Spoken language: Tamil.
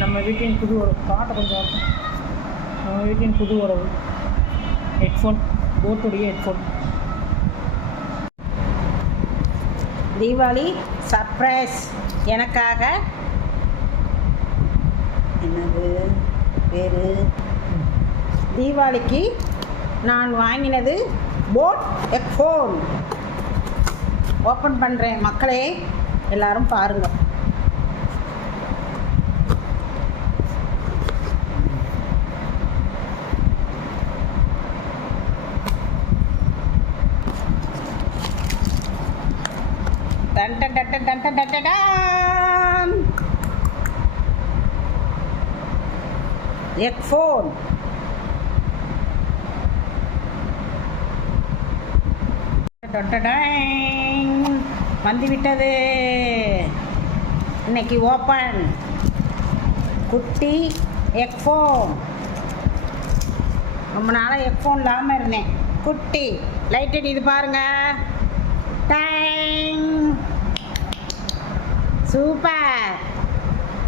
நம்ம வீட்டின் புது உறவு பாட்டை கொஞ்சம் நம்ம வீட்டின் புது உறவு ஹெட்ஃபோன் போட்டுடைய ஹெட்ஃபோன். தீபாவளி சர்ப்ரைஸ் எனக்காக. என்னது பேர்? தீபாவளிக்கு நான் வாங்கினது போட் ஹெட்ஃபோன். ஓப்பன் பண்ணுறேன் மக்களே, எல்லாரும் பாருங்கள். ஹெட்ஃபோன் வந்துவிட்டது. இன்னைக்கு ஓப்பன் குட்டி ஹெட்ஃபோன். ரொம்ப நாளாக ஹெட்ஃபோன் இல்லாமல் இருந்தேன். குட்டி லைட் இது பாருங்க. Time super.